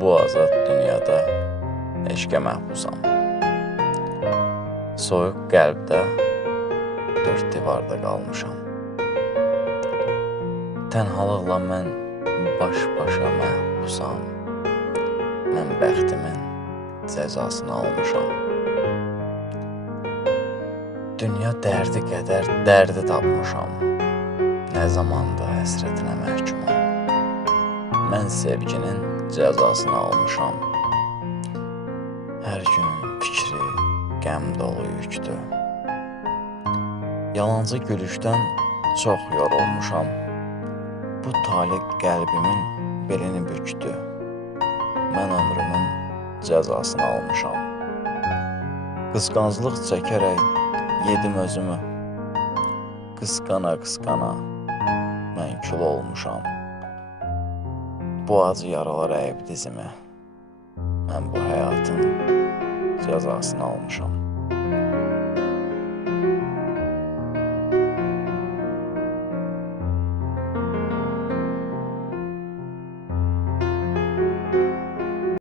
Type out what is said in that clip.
Bu azad dünyada eşqə məhbusam. Soyuq qəlbdə dörd divarda qalmışam. Tənhalıqla mən baş-başa məhbusam. Mən bəxtimin cəzasını almışam. Dünya dərdi qədər dərdi tapmışam. Nə zamanda həsrətinə məhkumam. Mən sevginin cəzasını almışam. Hər günün fikri qəm dolu yükdür. Yalancı gülüşdən çox yorulmuşam. Bu talih qəlbimin belini bükdü. Mən ömrümün cəzasını almışam. Qısqanclıq çəkərək yedim özümü. Qısqana qısqana mən kül olmuşam. Bu acı yaralar əyib dizimi. Mən bu həyatın cəzasını almışam.